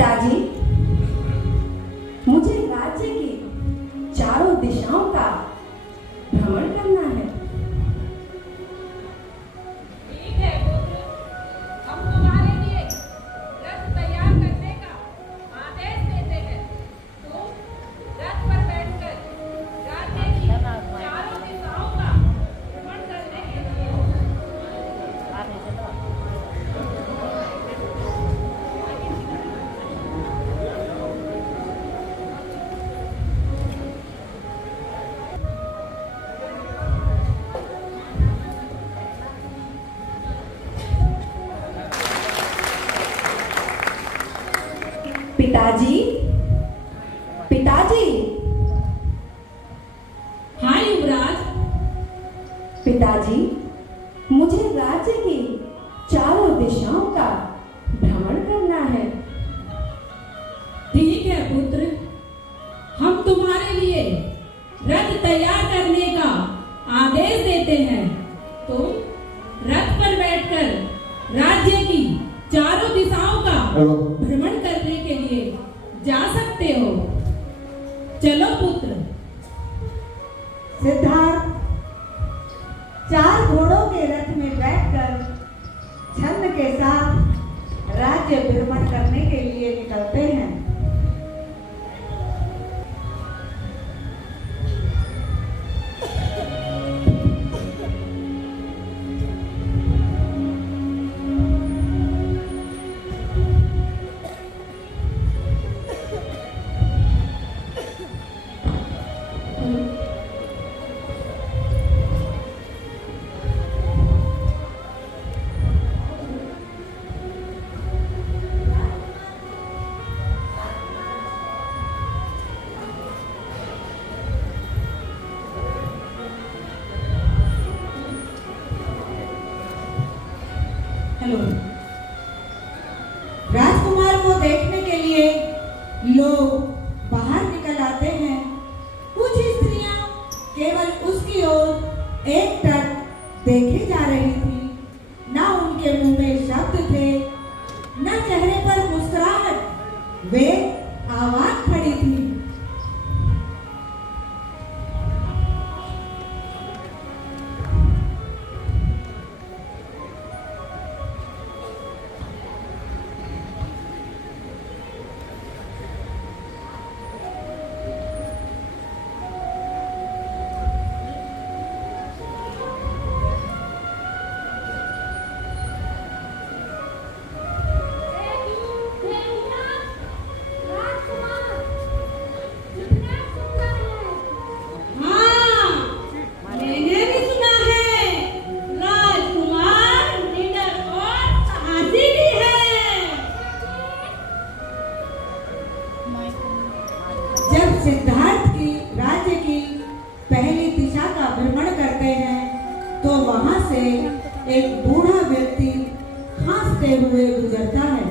पिताजी, मुझे राज्य की चारों दिशाओं का भ्रमण करना है। ठीक है पुत्र, हम तुम्हारे लिए रथ तैयार करने का आदेश देते हैं। तुम रथ पर बैठकर राज्य की चारों दिशाओं का भ्रमण करने के लिए पिताजी, पिताजी, हाँ युवराज। पिताजी, मुझे राज्य की चारों दिशाओं का भ्रमण करना है। ठीक है पुत्र, हम तुम्हारे लिए रथ तैयार करने का आदेश देते हैं। तुम रथ पर बैठकर राज्य की चारों दिशाओं का भ्रमण करने के लिए जा सकते हो। चलो पुत्र। सिद्धार्थ 4 घोड़ों के रथ में बैठकर छंद के साथ राज्य भ्रमण करने के लिए निकलते हैं। हेलो। राजकुमार को देखने के लिए लोग बाहर निकल आते हैं। कुछ स्त्रियां केवल उसकी ओर एकटक देखे जा रही थी। ना उनके मुंह में शब्द थे, न चेहरे पर मुस्कुराहट। वे आवाज खड़ी थी। जब सिद्धार्थ की राज्य की पहली दिशा का भ्रमण करते हैं तो वहां से एक बूढ़ा व्यक्ति खांसते हुए गुजरता है।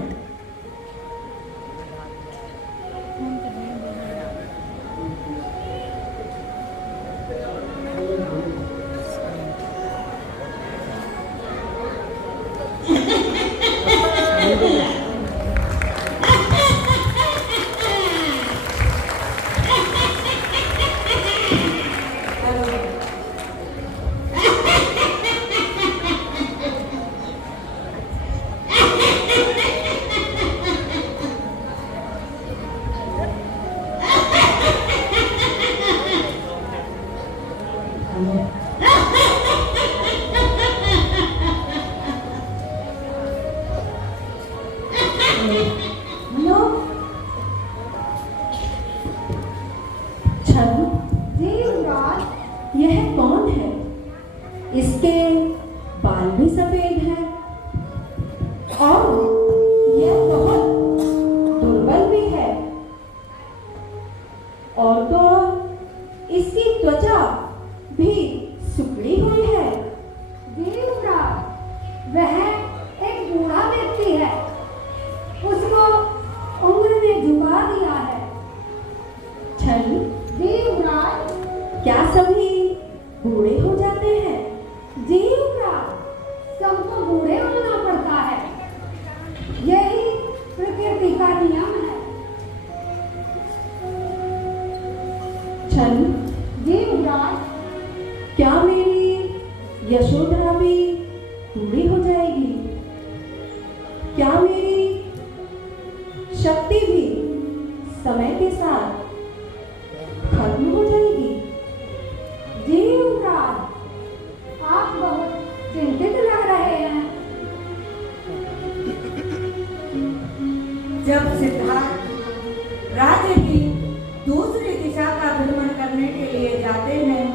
यह कौन है? इसके बाल भी सफेद हैं और यह बहुत दुर्बल भी है। और तो इसकी त्वचा भी सिकुड़ी हुई है। देवराज, वह एक बूढ़ा व्यक्ति है। उसको उम्र ने झुका दिया है। छल, देवराज, क्या सभी बूढ़े हो जाते हैं? देवराज, सबको बूढ़े होना पड़ता है। छन, जी युवराज। क्या मेरी यशोधरा भी पूरी हो जाएगी? क्या मेरी शक्ति भी समय के साथ खत्म हो जाएगी? जी युवराज, आप बहुत चिंतित लग रहे हैं। जब सिद्धार्थ राज्य की दूसरी दिशा का भ्रमण करने के लिए जाते हैं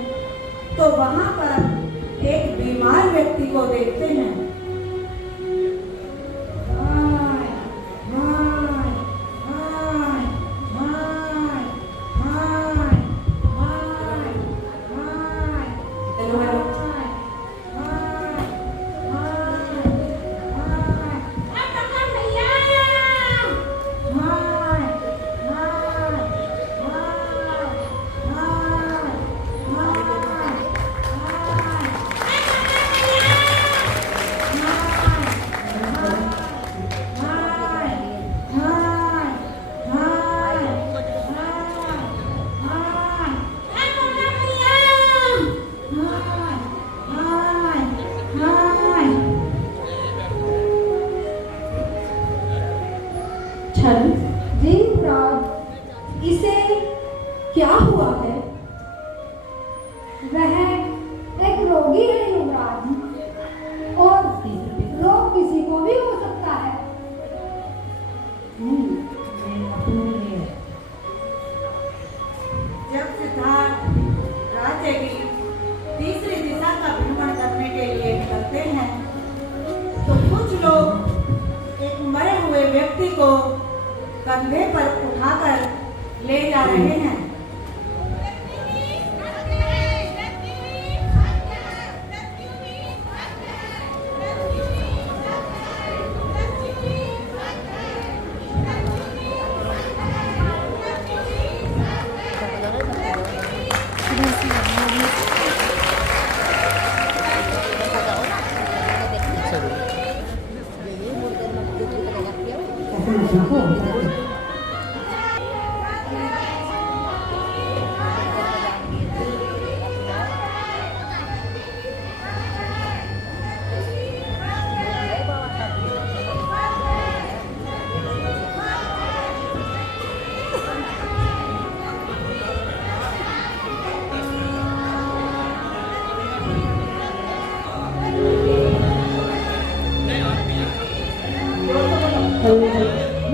तो वहां पर एक बीमार व्यक्ति को देखते हैं। हाय, हाय, हाय, हाय, हाय, हाय, हाय, हेलो हेलो, हाय, हाय, हाय, हाय, डॉक्टर भैया, हाय, छन, जी युवराज। इसे क्या हुआ है? वह एक रोगी है युवराज, और रोग किसी को भी हो सकता है। जब सिद्धार्थ राज्य की तीसरी दिशा का भ्रमण करने के लिए निकलते हैं तो कुछ लोग एक मरे हुए व्यक्ति को कंधे पर उठाकर ले जा रहे हैं।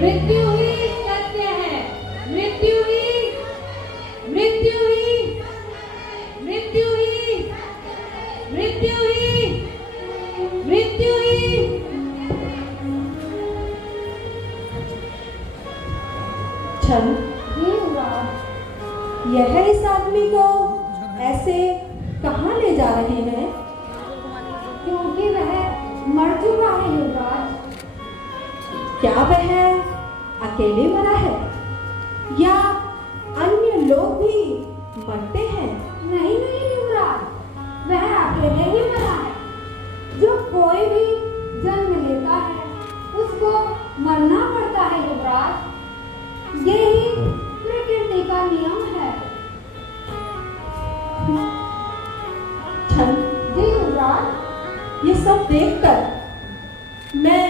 मृत्यु ही सत्य है, मृत्यु ही, मृत्यु ही, मृत्यु ही, मृत्यु ही, मृत्यु ही। छन, जी युवराज। यह इस आदमी को ऐसे कहाँ ले जा रहे हैं? क्योंकि वह मर चुका है युवराज। क्या वह अकेले मरा है या अन्य लोग भी मरते हैं? नहीं नहीं युवराज, वह अकेले ही मरा है। जो कोई भी जन्म लेता है उसको मरना पड़ता है युवराज। यही प्रकृति का नियम है। छन, जी युवराज। ये सब देखकर मैं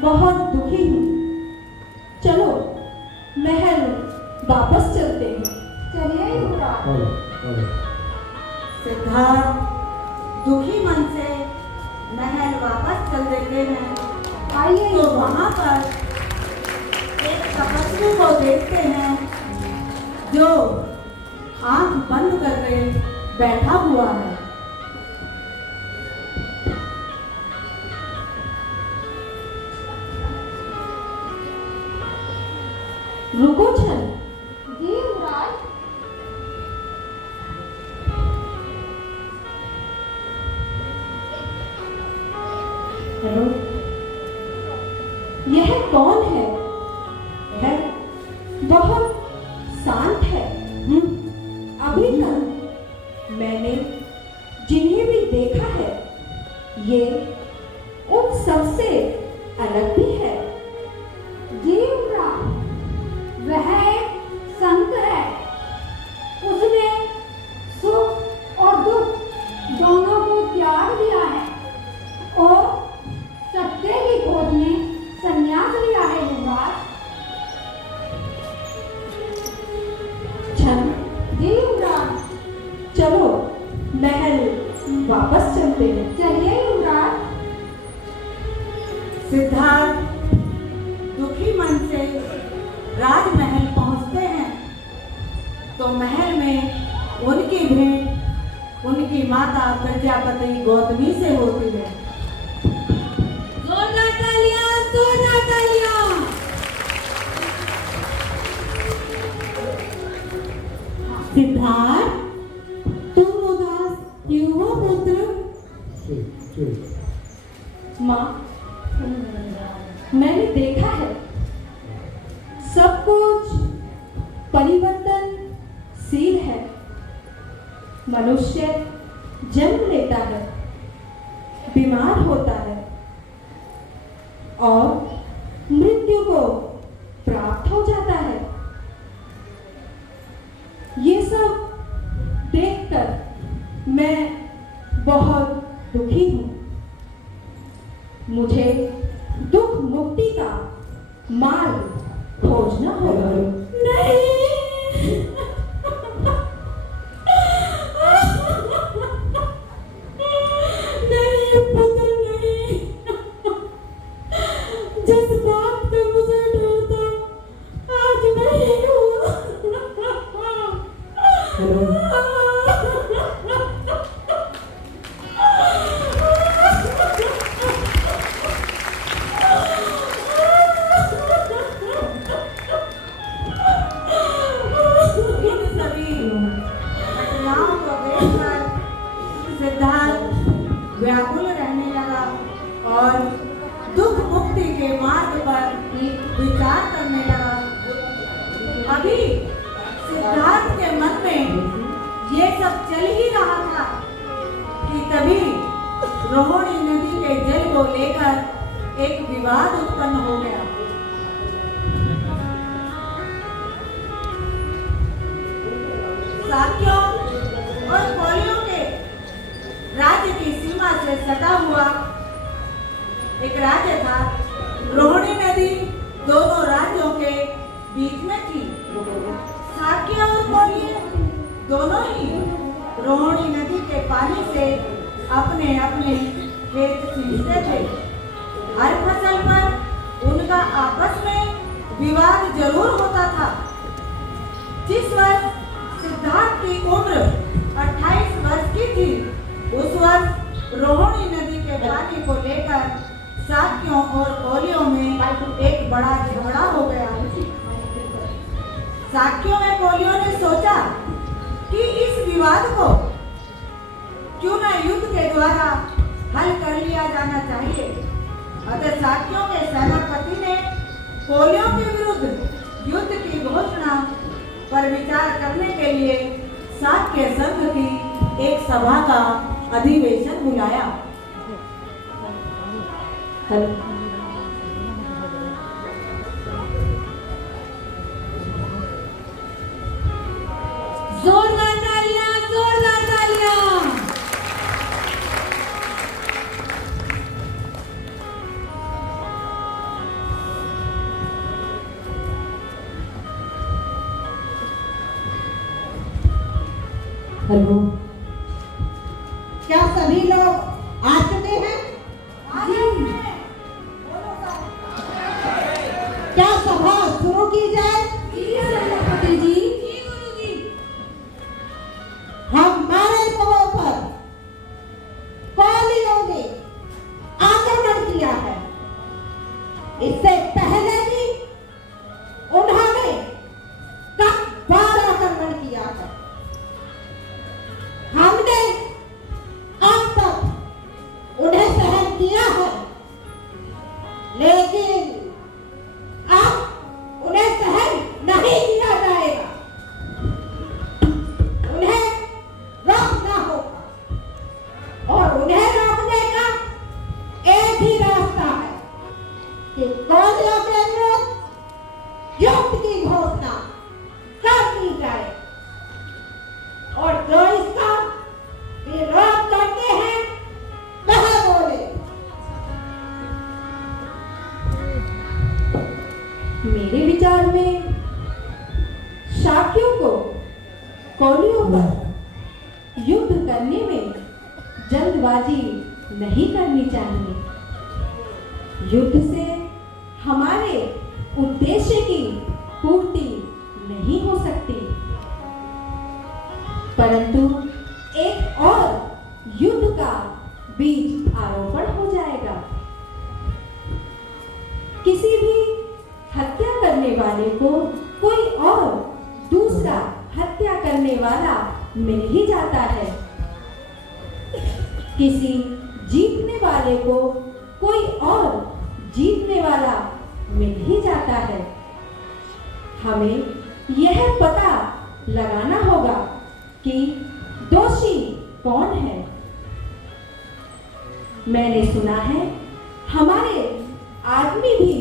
बहुत दुखी हूँ। चलो महल वापस चलते हैं। चलिए युवराज। सिद्धार्थ दुखी मन से महल वापस चल देते हैं। आइए तो युवराज। वहां पर एक तपस्वी को देखते हैं जो आंख बंद करके बैठा हुआ है। रुको छन, जी युवराज। हेलो, यह कौन है? वह बहुत शांत है। अभी तक मैंने जिन्हें भी देखा है ये उन सबसे अलग भी है। जी युवराज, वह एक संत है। सिद्धार्थ दुखी मन से राजमहल पहुंचते हैं तो महल में उनकी भेंट उनकी माता प्रजापति गौतमी से होती है। जोरदार तालियां, जोरदार तालियां। सिद्धार्थ, तुम उदास क्यों हो पुत्र? माँ, मैंने देखा है सब कुछ परिवर्तनशील है। मनुष्य जन्म लेता है, बीमार होता है और मृत्यु को प्राप्त हो जाता है। ये सब देखकर मैं बहुत दुखी हूँ। मुझे दुख मुक्ति का मार्ग खोजना होगा। नहीं, नहीं पुत्र नहीं। जिस बात का मुझे डर था आज नहीं हुआ। इन सभी घटनाओं को देखकर सिद्धार्थ व्याकुल रहने लगा और दुख मुक्ति के मार्ग पर विचार करने लगा। अभी सिद्धार्थ के मन में ये सब चल ही रहा था कि तभी रोहिणी नदी के जल को लेकर एक विवाद उत्पन्न हो गया। साक्यों और कोलियों के राज्य की सीमा से सटा हुआ एक राज्य था। रोहिणी नदी दोनों राज्यों के बीच में थी। साक्य और कोलिय दोनों ही रोहिणी नदी के पानी से अपने अपने खेत सींचते थे। हर फसल पर उनका आपस में विवाद जरूर होता था। जिस वर्ष सिद्धार्थ की उम्र 28 वर्ष की थी, उस वर्ष रोहिणी नदी के पानी को लेकर साक्यों और कोलियों में एक बड़ा झगड़ा हो गया। साक्यों में कोलियों ने सोचा कि इस विवाद को क्यों न युद्ध के द्वारा हल कर लिया जाना चाहिए। अतः साक्यों के सेनापति ने कोलियों के विरुद्ध युद्ध की घोषणा पर विचार करने के लिए साक्य संघ की एक सभा का अधिवेशन बुलाया। जोरदार तालियां, जोरदार तालियां। हेलो, क्या सभी लोग आ चुके हैं? क्या सभा शुरू की जाए? सेनापति जी, गुरुजी। हमारे शवों पर कोलियों ने आक्रमण किया है। इससे पहले भी उन्होंने कई बार आक्रमण किया है। हमने अब तक उन्हें सहन किया है, लेकिन अब उन्हें सहन नहीं किया जाएगा। उन्हें रोकना होगा और उन्हें रोकने का एक ही रास्ता है कि कोलियों के विरुद्ध युद्ध की घोषणा कर दी जाए और जो इसका विरोध करते हैं वह बोले। मेरे विचार में शाक्यों को कोलियों पर युद्ध करने में जल्दबाजी नहीं करनी चाहिए। युद्ध से हमारे उद्देश्य की पूर्ति नहीं हो सकती, परंतु एक और युद्ध का बीज आरोपण हो जाएगा। किसी भी हत्या करने वाले को कोई और दूसरा हत्या करने वाला मिल ही जाता है। किसी जीतने वाले को कोई और जीतने वाला मिल ही जाता है। हमें यह पता लगाना होगा कि दोषी कौन है। मैंने सुना है हमारे आदमी भी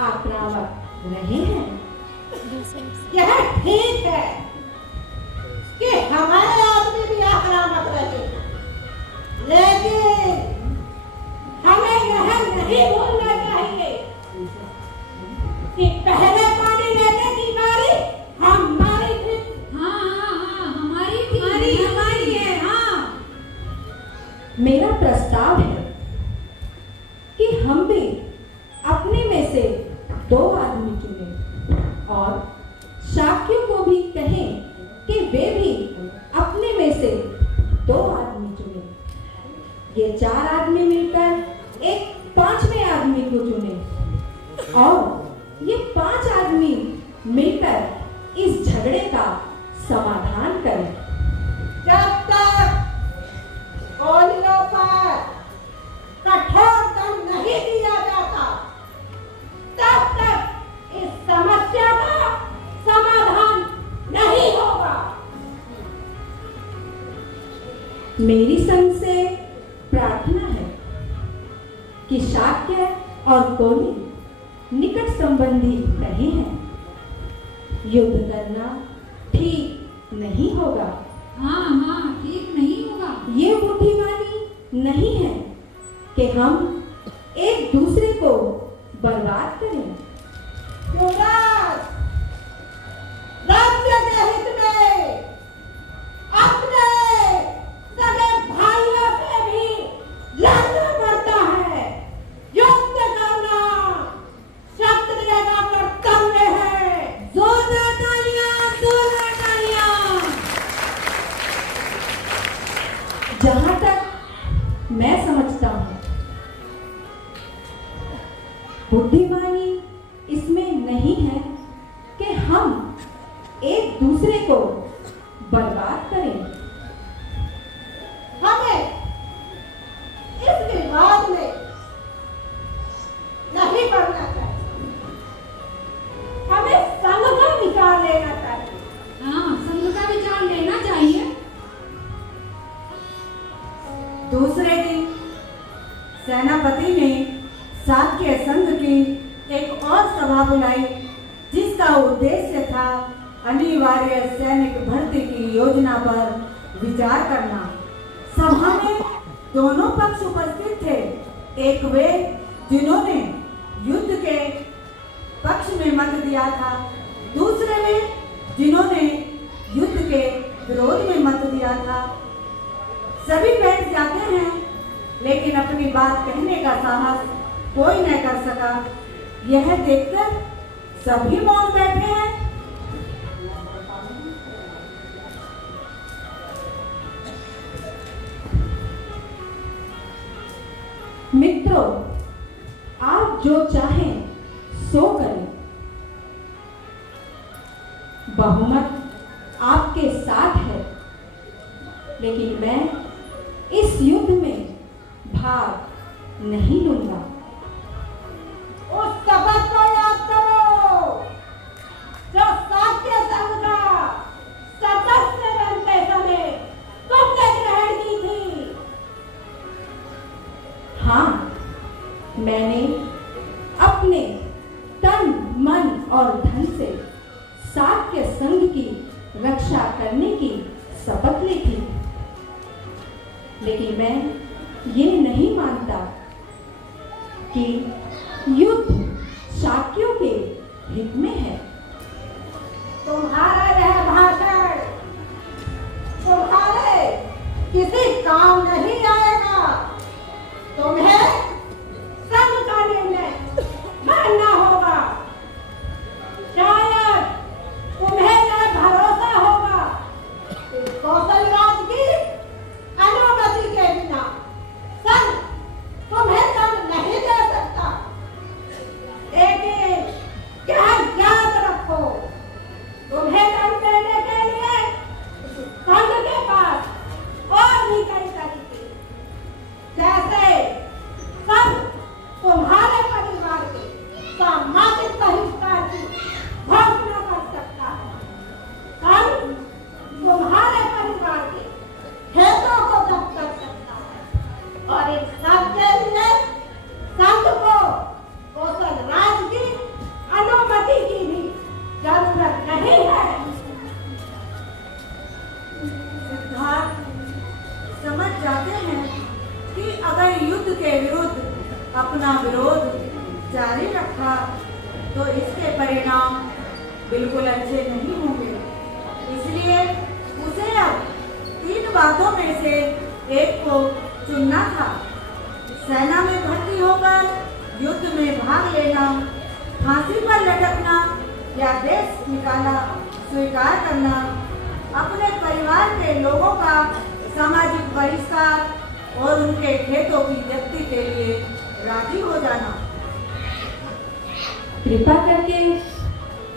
आक्रामक रहे हैं। यह ठीक है कि हमारे आदमी भी आक्रामक रहे, लेकिन हमें यह नहीं भूलना चाहिए कि पहले पानी लेने की बारी हमारी थी। हाँ, हमारी थी, हमारी है। हाँ, मेरा प्रस्ताव है कि हम भी अपने में से 2 आदमी चुनें और शाक्यों को भी कहें कि वे भी अपने में से 2 आदमी चुनें। ये 4 आदमी मिलकर एक 5वें आदमी को चुनें और ये 5 आदमी मिलकर इस झगड़े का समाधान करें। जब तक गोलियों पर कठोर दंड नहीं दिया जाता, तब तक इस समस्या का समाधान नहीं होगा। मेरी संघ से प्रार्थना है कि शाक्य और कोली निकट संबंधी नहीं हैं। युद्ध करना ठीक नहीं होगा। हाँ, ठीक नहीं होगा। ये बुद्धिमानी नहीं है कि हम एक दूसरे को बर्बाद करें। युवराज, राज्य के हित में अपने सगे भाइयों से भी लड़ना पड़ता है। युद्ध करना क्षत्रिय का कर्तव्य है। जोरदार तालियां, जोरदार तालियां। जहां तक मैं समझता हूं, बुद्धिमानी इसमें नहीं है कि हम एक दूसरे को बर्बाद करें। हमें इस विवाद में नहीं पड़ना चाहिए। हमें संघ का विचार लेना चाहिए। हाँ, संघ का विचार लेना चाहिए। दूसरे दिन सेनापति ने शाक्य संघ की एक और सभा बुलाई, जिसका उद्देश्य था अनिवार्य सैनिक भर्ती की योजना पर विचार करना। सभा में दोनों पक्ष उपस्थित थे। एक वे जिन्होंने युद्ध के पक्ष में मत दिया था, दूसरे वे जिन्होंने युद्ध के विरोध में मत दिया था। सभी बैठ जाते हैं, लेकिन अपनी बात कहने का साहस कोई न कर सका। यह देखकर सभी मौन बैठे हैं। मित्रों, आप जो चाहें सो करें। बहुमत आपके साथ है, लेकिन मैं इस युद्ध में भाग नहीं लूंगा। उस सबक को याद करो जो शाक्य संघ का सदस्य बनते समय तुमने ग्रहण की थी। हाँ, मैंने अपने तन, मन और धन से शाक्य संघ की रक्षा करने की शपथ ली थी, लेकिन मैं ये नहीं मानता कि युद्ध शाक्यों के हित में है। तुम्हारा यह भाषण तुम्हारे किसी काम नहीं आएगा। तुम्हें संघ का निर्णय विरोध जारी रखा तो इसके परिणाम बिल्कुल अच्छे नहीं होंगे। इसलिए उसे अब 3 बातों में से एक को चुनना था। सेना में भर्ती होकर युद्ध में भाग लेना, फांसी पर लटकना या देश निकाला स्वीकार करना, अपने परिवार के लोगों का सामाजिक बहिष्कार और उनके खेतों की जब्ती के लिए राजी हो जाना। कृपा करके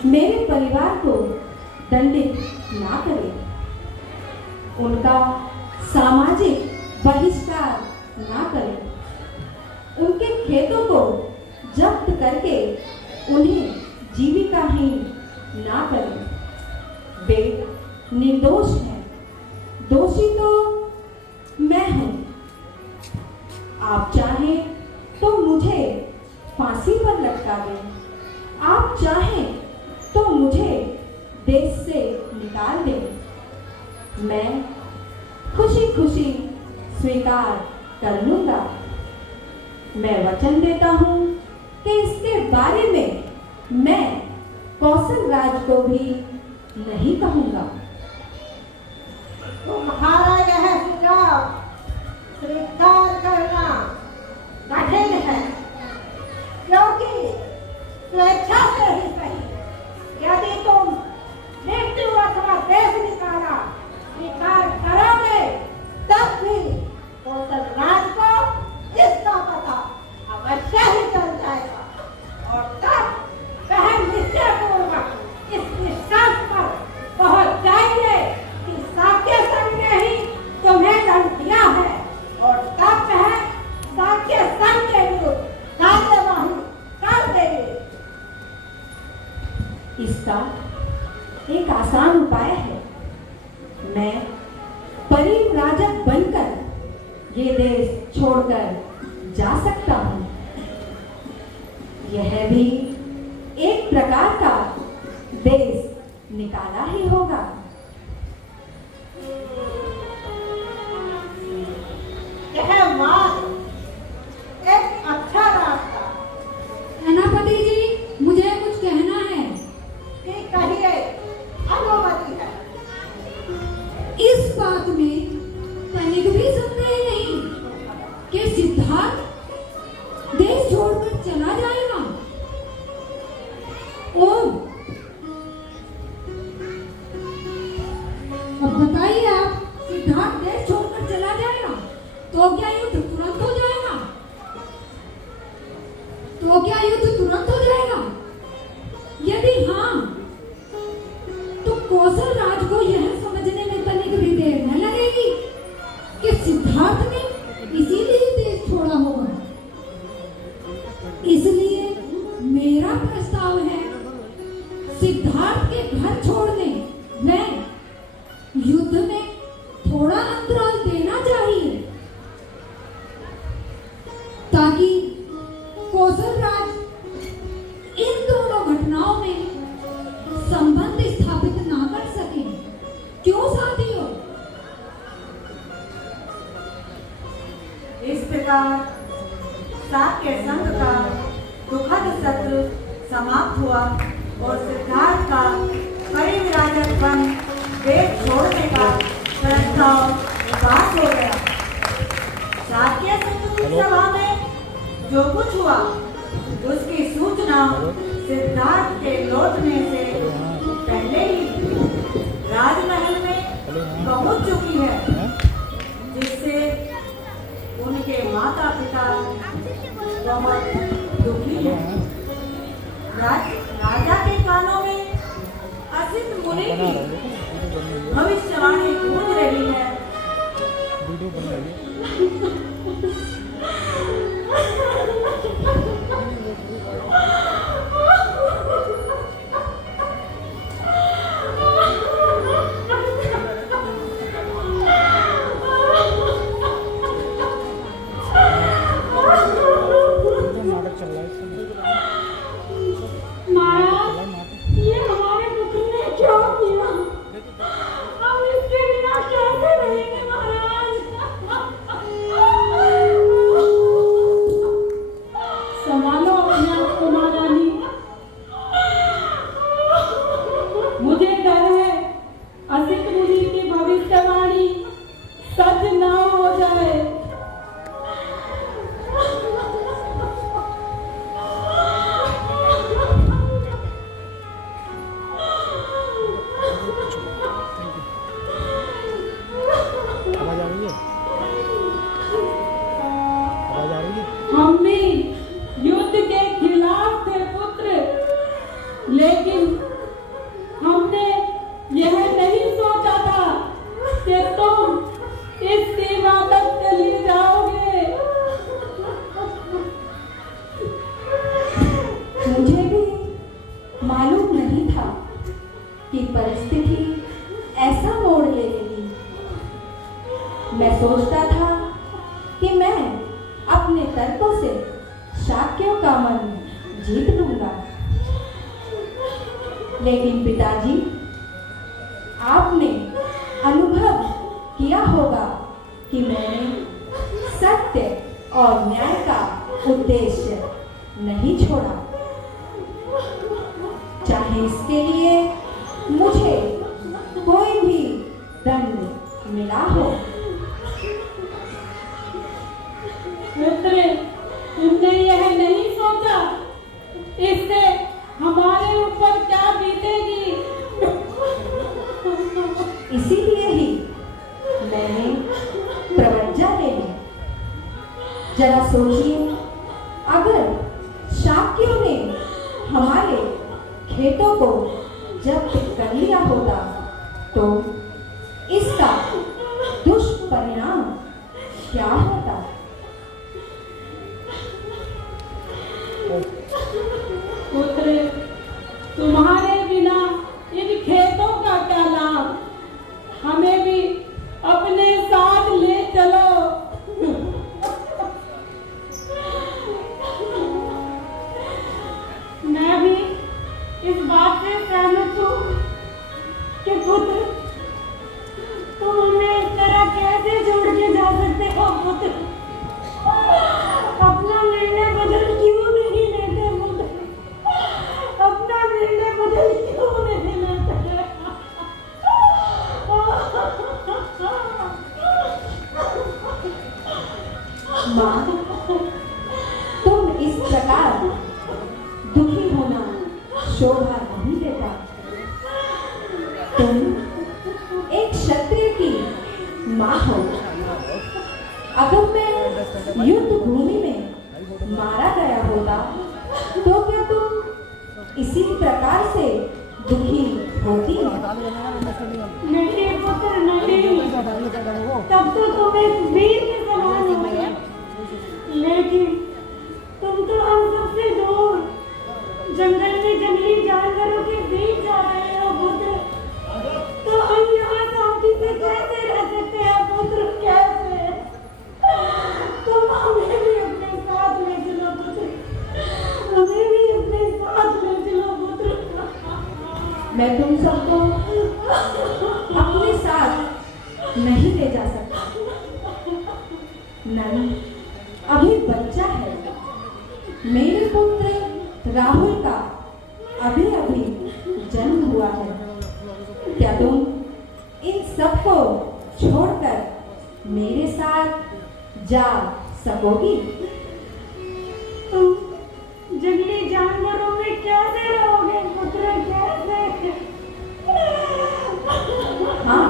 मेरे परिवार को दंडित ना करें, उनका सामाजिक बहिष्कार ना करें, उनके खेतों को जब्त करके उन्हें जीविकाहीन ना करें। वे निर्दोष हैं, दोषी तो मैं हूं। आप चाहें तो मुझे फांसी पर लटका दें, आप चाहें तो मुझे देश से निकाल दें। मैं खुशी खुशी स्वीकार कर लूंगा। मैं वचन देता हूं कि इसके बारे में मैं कौशल राज को भी नहीं कहूंगा। तुम्हारा यह सुझाव स्वीकार करना कठिन है, क्योंकि स्वेच्छा से ही सही यदि तुम मृत्यु अथवा देश निकाला स्वीकार करोगे, तब भी कौशल राज को इसका पता अवश्य ही चल जाएगा और तब वह निश्चय पूर्वक इस निष्कर्ष पर पहुंच जाएंगे कि साक्य संघ ने ही तुम्हें दंड दिया है और तब वह साक्य संघ के विरुद्ध कार्यवाही कर देंगे। इसका एक आसान उपाय है। मैं परिव्राजक बनकर ये देश छोड़कर जा सकता हूं। यह भी एक प्रकार का देश निकाला ही होगा। यह मार्ग एक अच्छा रास्ता। सेनापति जी, मुझे कुछ कहना है। कि कहिए, अनुमति है। इस बात में तनिक भी संदेह नहीं कि सिद्धार्थ देश छोड़कर चला जाएगा। ओम, अब बताइए आप, सिद्धार्थ देश छोड़कर चला जाएगा तो क्या युद्ध तुरंत हो जाएगा? तो क्या युद्ध तुरंत हो जाएगा? यदि हाँ, तो कौशल राज को यह समझने में तनिक भी देर न लगेगी कि सिद्धार्थ ने इसीलिए देश छोड़ा होगा। इसलिए मेरा प्रस्ताव है, सिद्धार्थ के घर छोड़ने में युद्ध में थोड़ा अंतराल देना चाहिए, ताकि कौशल राज इन दोनों घटनाओं में संबंध स्थापित ना कर सके। क्यों साथियों? इस प्रकार साक्य संघ का दुखद सत्र समाप्त हुआ और सिद्धार्थ का परिव्राजक बन देश छोड़ने का प्रस्ताव पास हो गया। साक्य संघ की सभा में जो कुछ हुआ उसकी सूचना सिद्धार्थ के लौटने से पहले ही राजमहल में पहुंच चुकी है, जिससे उनके माता पिता बहुत दुखी हैं। राजा के कानों में असित मुनि की भविष्यवाणी गूंज रही है। संभालो अपने आप को महारानी। मुझे डर है असित मुनि की भविष्यवाणी सच न हो जाए। मम्मी युद्ध के खिलाफ थे पुत्र, लेकिन हमने यह नहीं सोचा था कि तुम इस सीमा तक चले जाओगे। मुझे भी मालूम नहीं था कि परिस्थिति ऐसा मोड़ ले लेगी। मैं सोचता था कि मैं अपने तर्कों से शाक्यों का मन जीत लूंगा, लेकिन पिताजी, आपने अनुभव किया होगा कि मैंने सत्य और न्याय का उद्देश्य नहीं छोड़ा, चाहे इसके लिए मुझे कोई भी दंड मिला हो। पुत्र, तुमने यह नहीं सोचा इससे हमारे ऊपर क्या बीतेगी। इसीलिए ही मैंने प्रवज्जा ले ली। जरा सोचिए, अगर शाक्यों ने हमारे खेतों को जब्त कर लिया होता तो इसका दुष्परिणाम क्या होता। पुत्र, तुम्हारे बिना इन खेतों का क्या लाभ, हमें भी अपने साथ ले चलो। मैं भी इस बात से सहमत हूँ कि पुत्र, तुम हमें इस तरह कैसे छोड़ के जा सकते हो। पुत्र, अपना निर्णय बदल क्यों नहीं लेते। पुत्र, अपना निर्णय बदल क्यों नहीं लेते। माँ, तुम इस प्रकार दुखी होना शोभा नहीं देता। तुम एक क्षत्रिय की माँ हो। अगर मैं युद्ध भूमि में मारा गया होता तो क्या तुम इसी प्रकार से दुखी होती? नहीं पुत्र, नहीं। तब तो तुम एक वीर के समान हो, लेकिन तुम तो हम सबसे दूर जंगल में जंगली जानवरों के बीच जा रहे हो। पुत्र, तो हम यहाँ शांति से कैसे रह सकते हैं। पुत्र, कैसे। तुम हमें भी अपने साथ ले चलो। पुत्र, हमें भी अपने साथ ले चलो। पुत्र, मैं तुम सबको अपने साथ नहीं ले जा सकता। नन अभी बच्चा है। मेरे पुत्र राहुल का अभी अभी जन्म हुआ है। क्या तुम इन सबको छोड़कर मेरे साथ जा सकोगी? तुम जंगली जानवरों में कैसे रहोगे पुत्र, कैसे। हाँ,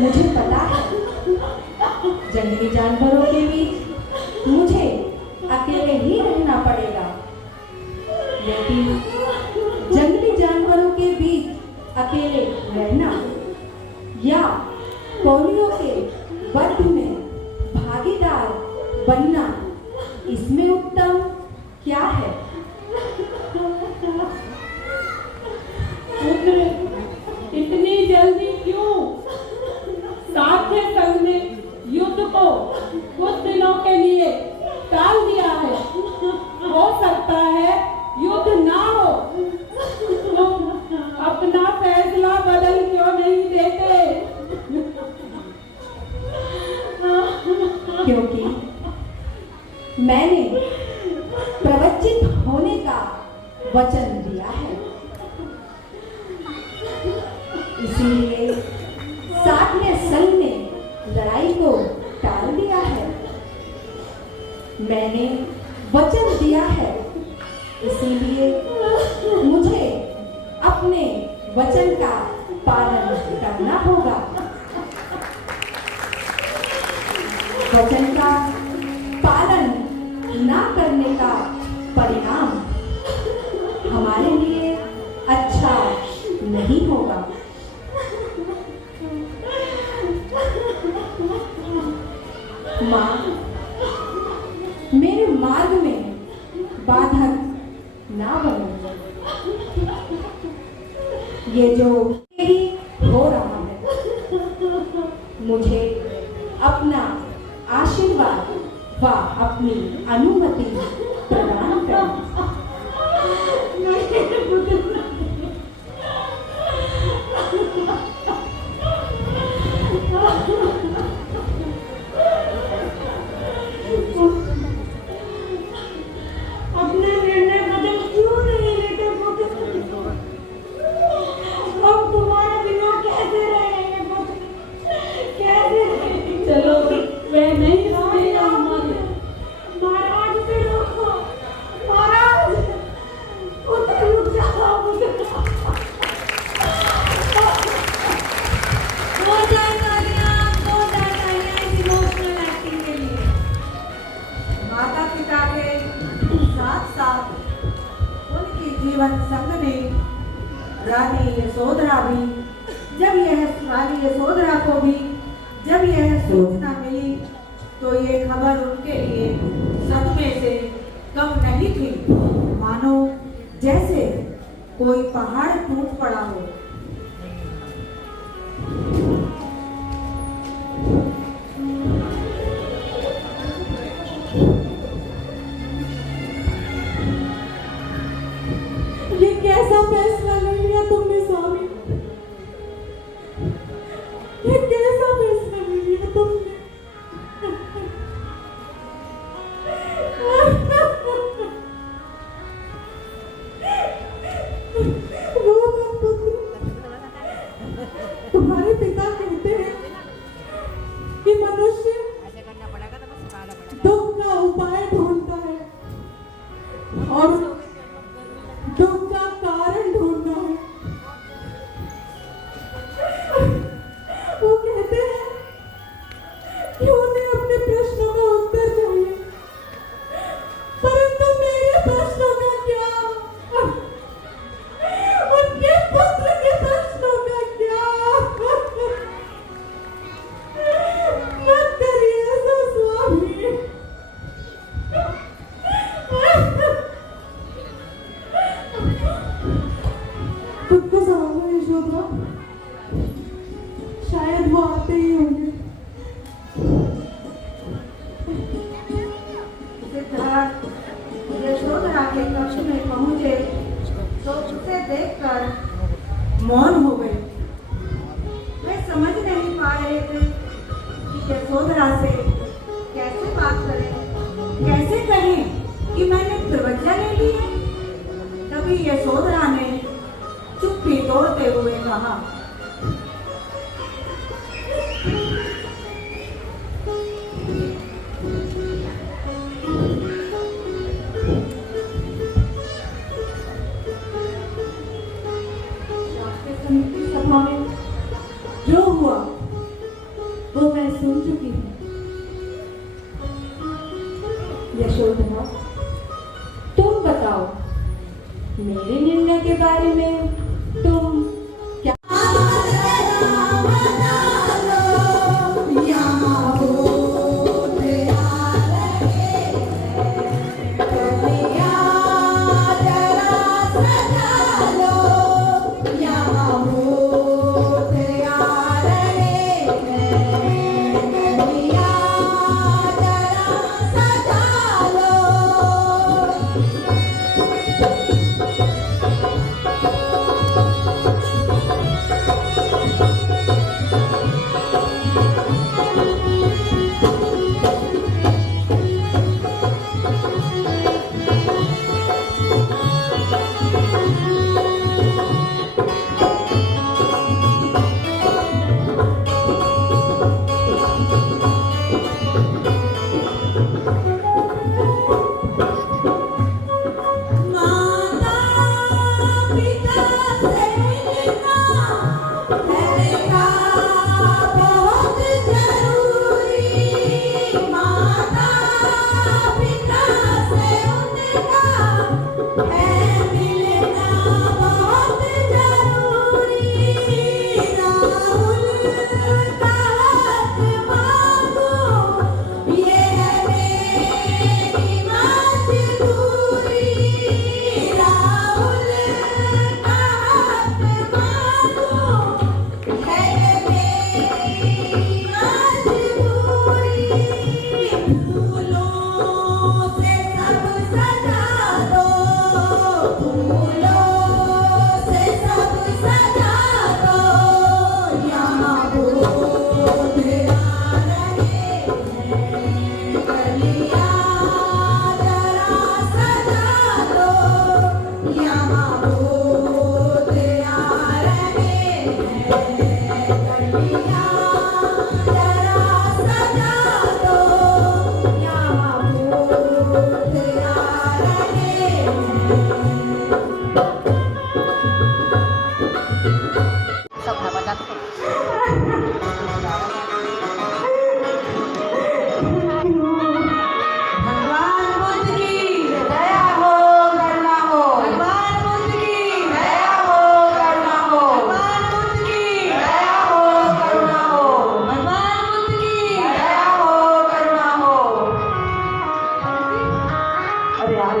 मुझे पता है। जंगली जानवरों के बीच मुझे अकेले ही रहना पड़ेगा, लेकिन जंगली जानवरों के बीच अकेले रहना या पोलियो के वध में भागीदार बनना, इसमें उत्तम क्या है? पुत्र, इतनी जल्दी क्यों? साध्य संघ ने युद्ध को कुछ दिनों के लिए टाल दिया है। हो सकता है युद्ध ना हो। तुम अपना फैसला बदल क्यों नहीं देते? क्योंकि मैंने वचन दिया है, इसीलिए सातवें सल ने लड़ाई को टाल दिया है। मैंने वचन दिया है, इसीलिए मुझे अपने वचन का पालन करना होगा। वचन का पालन ना करने का परिणाम हमारे लिए अच्छा नहीं होगा। माँ, मेरे मार्ग में बाधक ना बनो। ये जो ही हो रहा है, मुझे अपना आशीर्वाद व अपनी अनुमति प्रदान करें। अपने निर्णय बदल क्यों नहीं लेते पुत्र? हम तुम्हारे बिना कैसे रहेंगे पुत्र? कैसे रहेंगे? चलो, वे नहीं सुनेगा हमारी। महाराज से रोको, महाराज, पुत्र रुक जाओ पुत्र। माता पिता के साथ साथ उनकी जीवन संगनी रानी यशोधरा भी, जब यह सूचना मिली तो ये खबर उनके लिए सदमे से कम नहीं थी। मानो जैसे कोई पहाड़ टूट पड़ा हो। ये कैसा फैसला ले लिया तुमने स्वामी? ये कैसा फैसला ले लिया तुमने? रो मत पुत्र। तुम्हारे पिता कहते हैं कि मनुष्य दुख का उपाय ढूंढता है और दुख का कारण ढूंढना है। वो कहते हैं कि उन्हें अपने प्रश्नों का उत्तर चाहिए, परंतु मेरे प्रश्नों का क्या? उनके पुत्र के प्रश्नों का क्या? मत करिए ऐसा स्वामी। खुद को संभालो यशोधरा, शायद वो आते ही होंगे। सिद्धार्थ यशोधरा के कक्ष में पहुंचे तो उसे देखकर मौन हो गए। वे समझ नहीं पा रहे थे कि यशोधरा से कैसे बात करें, कैसे कहें कि मैंने प्रवचन ले ली है। तभी यशोधरा ने चुप्पी तोड़ते हुए कहा, सभा में जो हुआ वो मैं सुन चुकी हूँ। यशोधरा, तुम बताओ, मेरे निर्णय के बारे में तुम क्या?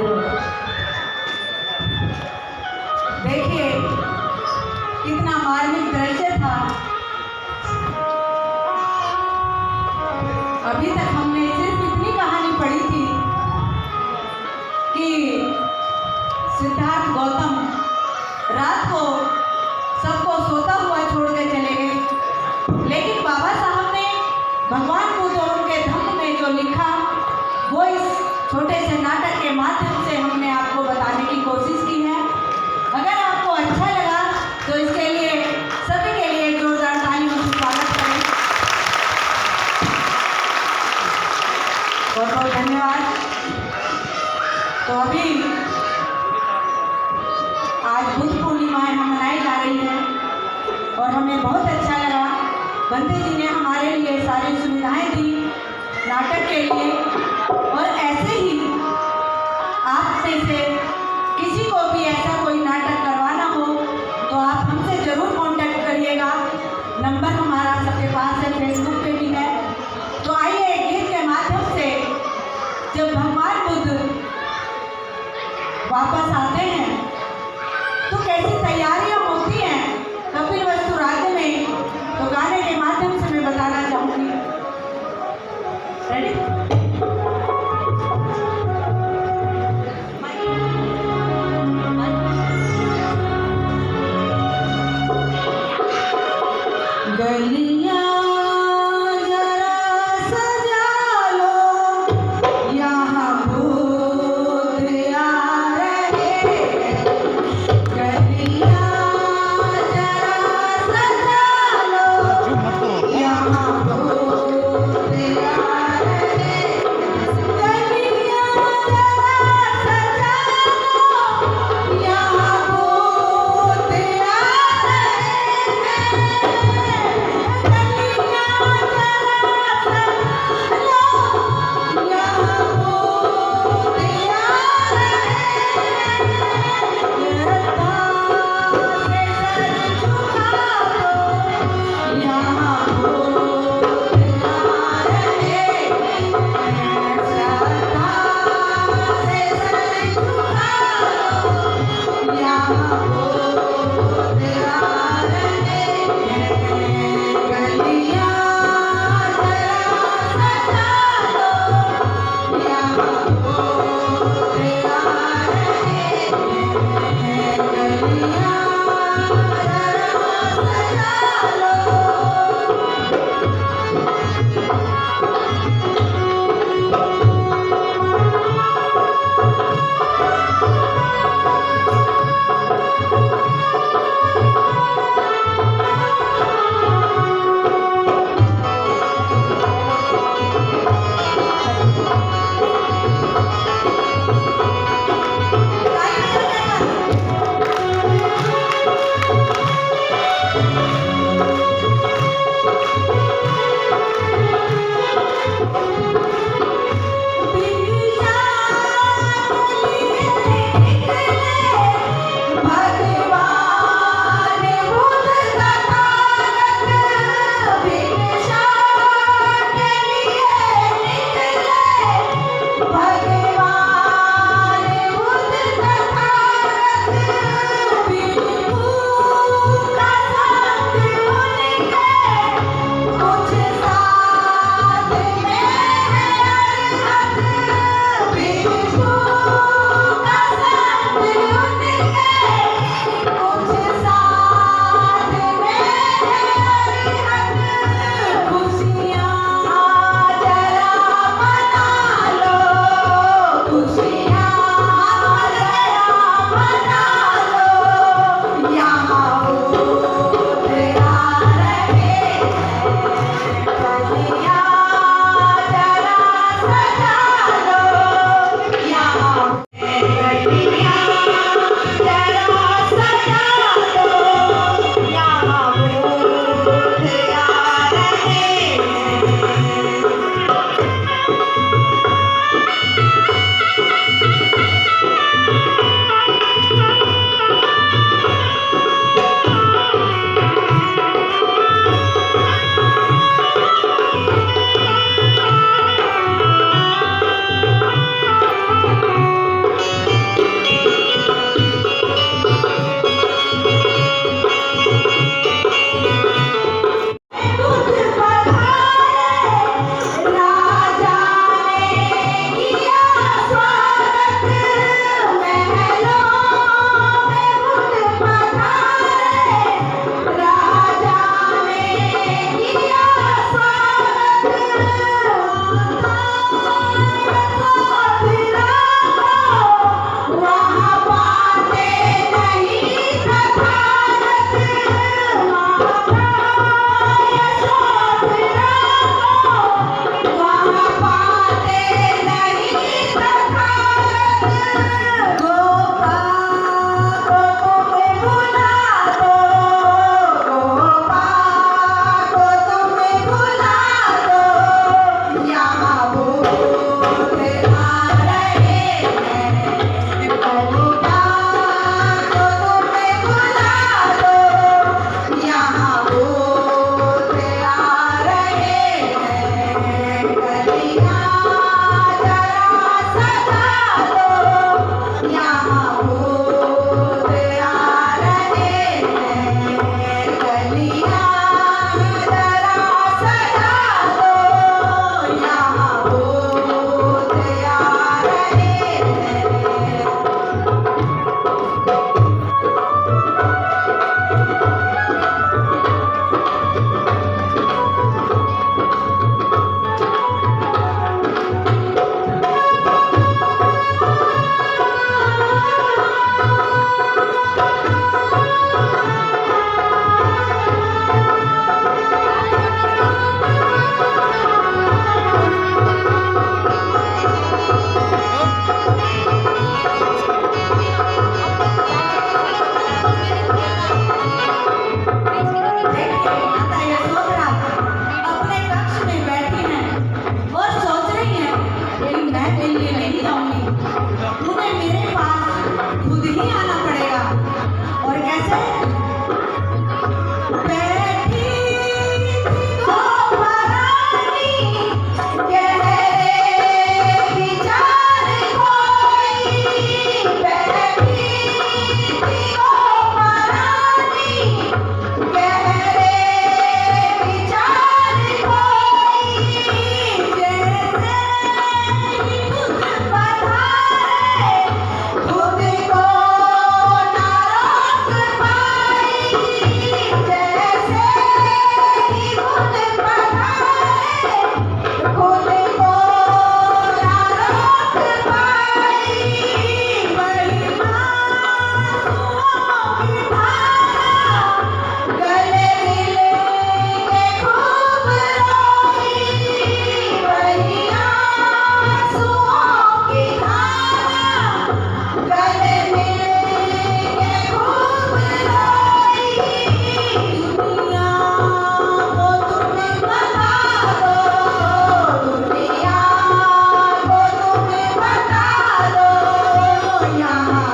हो। देखिए कितना मार्मिक दृश्य था। अभी तक हमने सिर्फ इतनी कहानी पढ़ी थी कि सिद्धार्थ गौतम रात को सबको सोता हुआ छोड़ के चले गए, लेकिन बाबा साहब ने भगवान बुद्ध और उनके धम्म में जो लिखा वो इस छोटे से नाटक के माध्यम से हमने आपको बताने की कोशिश की है। अगर आपको अच्छा लगा तो इसके लिए सभी के लिए जोरदार तालियों से स्वागत करें। बहुत बहुत धन्यवाद। तो अभी आज बुद्ध पूर्णिमा यहाँ मनाई जा रही है और हमें बहुत अच्छा लगा। बंदे जी ने हमारे लिए सारी सुविधाएं दी नाटक के लिए, और ऐसे ही आप में से किसी को भी ऐसा कोई नाटक करवाना हो तो आप हमसे ज़रूर कांटेक्ट करिएगा। नंबर हमारा सबके पास है, फेसबुक पे भी है। तो आइए एक गीत के माध्यम से जब भगवान बुद्ध वापस आते हैं तो कैसी तैयारियां होती हैं कपिलवस्तु राज्य में, तो गाने के माध्यम से मैं बताना चाहूँगी। रेडी? यहाँ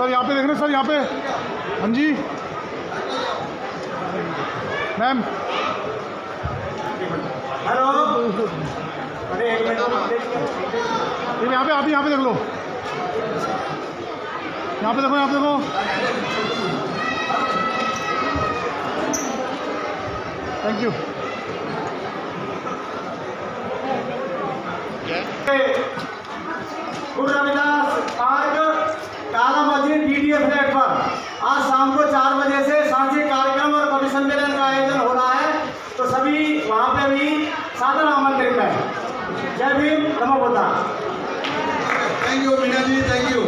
सर यहाँ पे देख रहे हैं सर, यहाँ पे। हाँ जी मैम। हेलो, अरे एक मिनट, यहाँ पे, आप यहाँ पे देख लो, यहाँ पे देखो, यहाँ पे देखो। Thank you. Guru Ravidas park, काला मस्जिद, DDA फ्लैट पर आज शाम को 4 बजे से सांस्कृतिक कार्यक्रम और कवि सम्मेलन का आयोजन हो रहा है, तो सभी वहाँ पे भी सादर आमंत्रित है। जय भीम, नमो बुद्धाय। Thank you Meena ji, thank you.